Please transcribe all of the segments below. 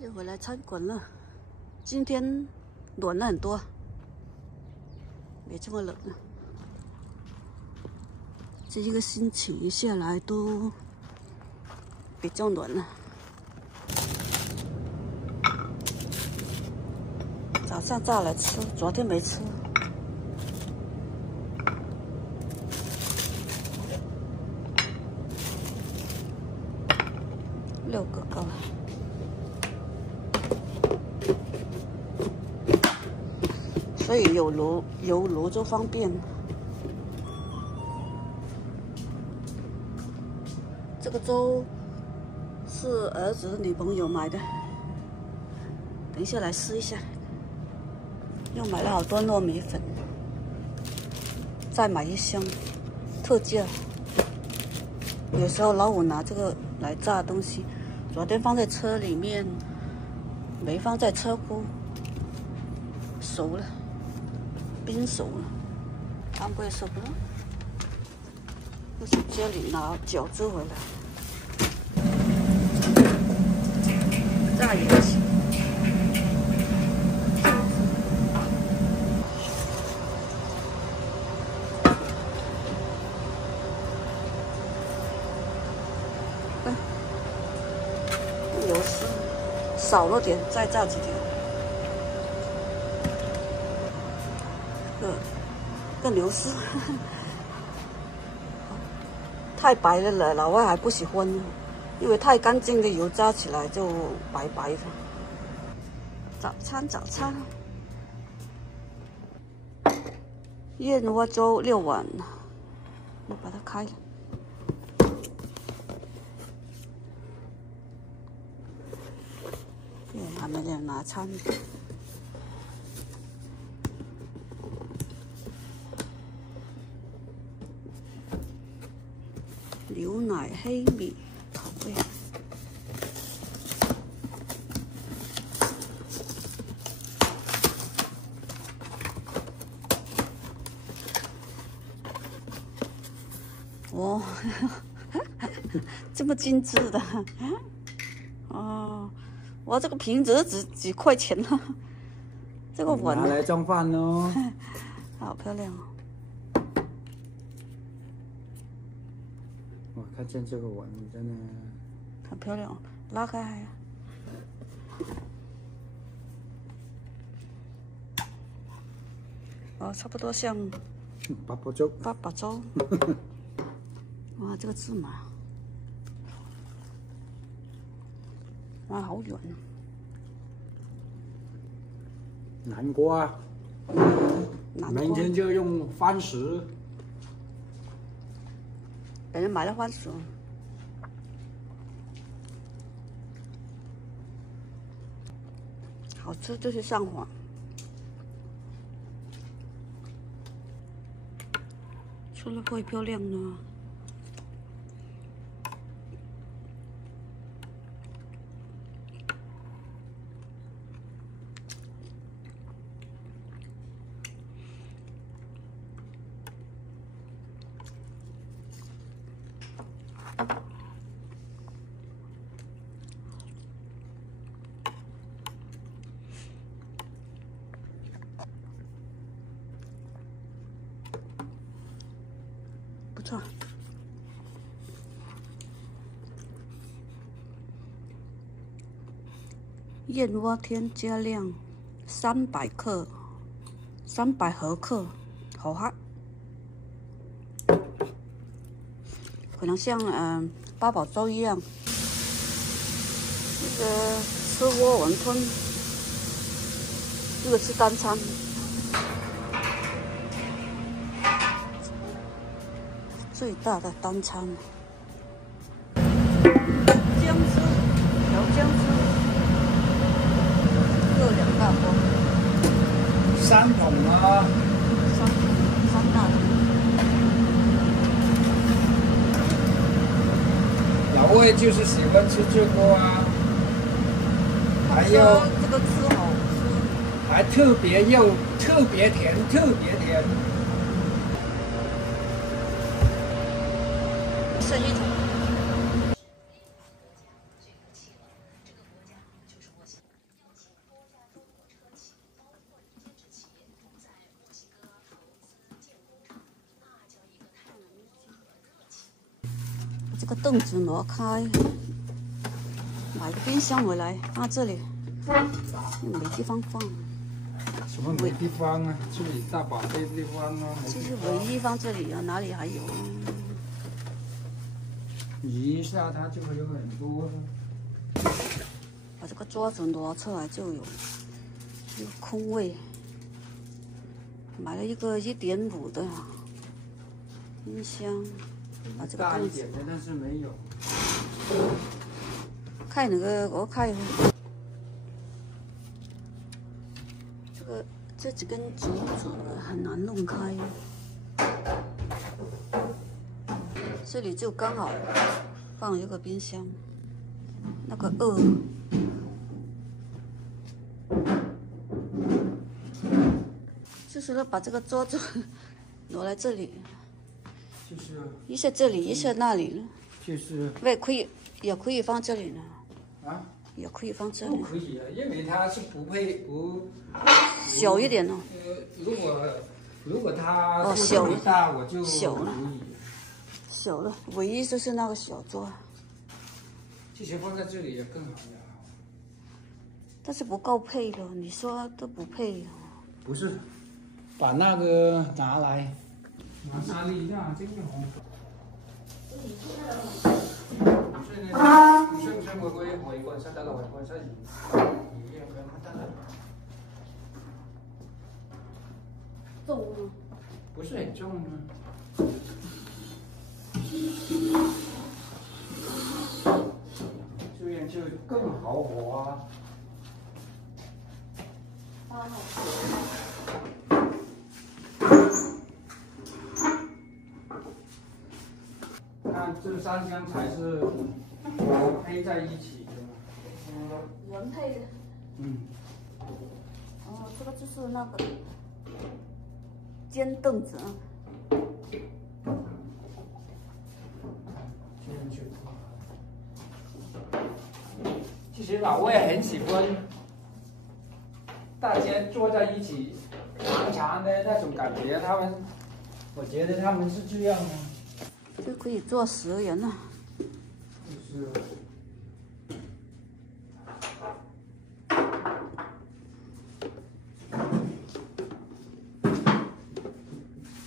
又回来餐馆了。今天暖了很多，没这么冷了。这一个星期下来都比较暖了。早上炸来吃，昨天没吃。6个够了。所以有炉就方便。这个粥是儿子的女朋友买的，等一下来试一下。又买了好多糯米粉，再买一箱，特价。有时候老五拿这个来炸东西，昨天放在车里面，没放在车库，熟了。冰熟了，安不会受不了。又从家里拿饺子回来，炸也行。油丝少了点，再炸几条。个牛丝太白了，老外还不喜欢，因为太干净的油炸起来就白白的。早餐，燕窝粥6碗，我把它开了。还没有拿餐。牛奶黑米口味，哦，这么精致的，哦，哇，这个瓶子几块钱呢？这个碗拿来装饭哦，好漂亮哦。我看见这个碗真的很漂亮，拉开呀。哦，差不多像八宝粥。八宝粥。哇，这个芝麻，哇，好软。南瓜，明天就用番薯。给人买了番薯，好吃就是上火。出了会漂亮呢。不错，燕窝添加量300克，300毫克，好喝。可能像八宝粥一样，这个吃窝馄饨，这个是单餐。最大的单餐，姜丝，调姜丝，各2大锅3桶啊，3大桶。老外就是喜欢吃这个啊，还有这个吃好吃，还特别又特别甜，特别甜。剩一桶。个凳子挪开，买个冰箱回来放这里，没地方放。什么没地方啊？这里大把地方啊。就是唯一放这里啊，哪里还有啊？移一下它就会有很多。把这个桌子挪出来就有一个空位。买了一个1.5的冰箱，把这个大一点的，但是没有。开那个，我开。这几根竹子很难弄开，这里就刚好放一个冰箱，那个2。就是把这个桌子挪来这里，就是一下这里，一下那里，就是也可以放这里呢。啊？也可以放这里。不可以啊，因为它是不小一点哦。如果它小大，我就小了。小了，唯一就是那个小桌。其实放在这里也更好呀。但是不够配的，你说都不配。不是。把那个拿来，拿3粒呀，这个红。唔會外國人識得啦，外國人識魚樣樣得啦。重嗎？不是很重啊。这样就更豪华。看这3箱才是配在一起的。原配的。哦，这个就是那个尖凳子。其实老外很喜欢大家坐在一起长长的那种感觉，我觉得他们是这样的。就可以坐10人了。就是。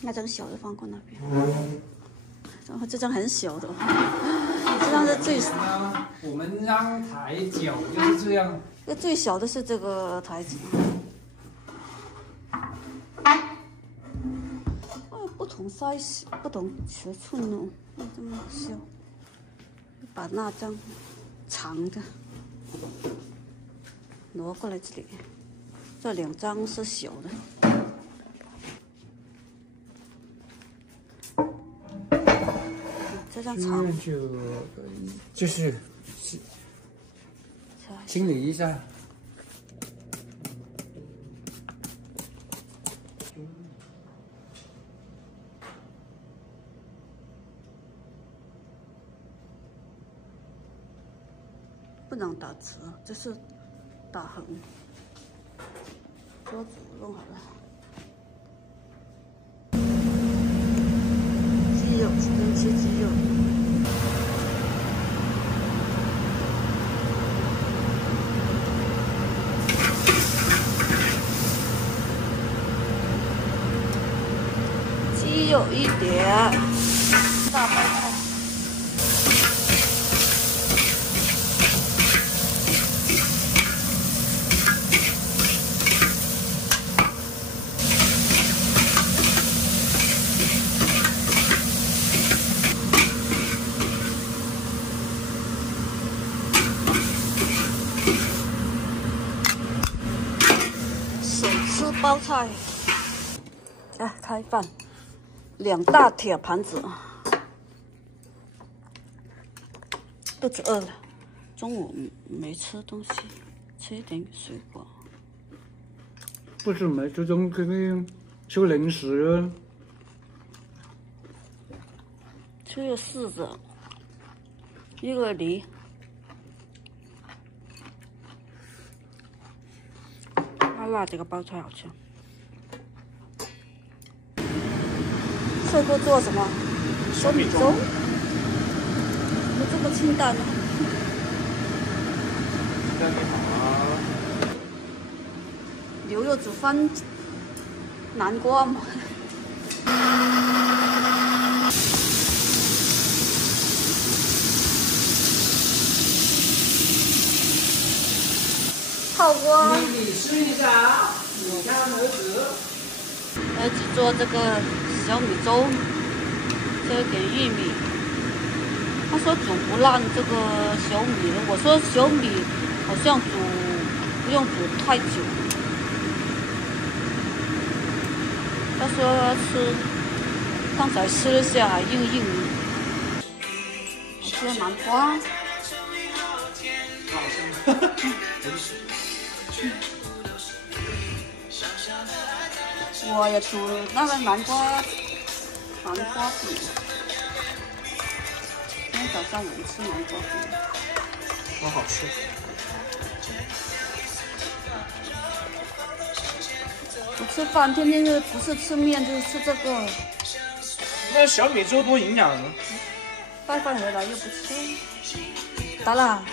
那张小的放过那边，然后这张很小的，这张是最。我们让台脚就是这样。这最小的是这个台子。不同 size， 不同尺寸哦，这么小。把那张长的挪过来这里，这2张是小的。这张长就是清理一下。不能打折，这是打横。桌子弄好了。鸡肉，能切鸡肉。鸡肉1碟，大白菜。包菜，开饭，2大铁盘子。肚子饿了，中午没吃东西，吃一点水果。不是没吃东西，吃零食啊。吃个柿子，一个梨。辣这个包菜好吃。这个做什么？小米粥。么这么清淡呢？那你好啊。牛肉煮饭，南瓜嘛。泡锅。你试一下，你看儿子。儿子做这个小米粥，这点玉米。他说煮不烂这个小米了，我说小米好像不用煮太久。他说吃，刚才吃了下还硬硬的。这南瓜，我也煮那个南瓜饼。今天早上我们吃南瓜饼，好好吃。不吃饭，天天就不是吃面就是吃这个。那小米粥多营养啊！带饭回来又不吃，得了。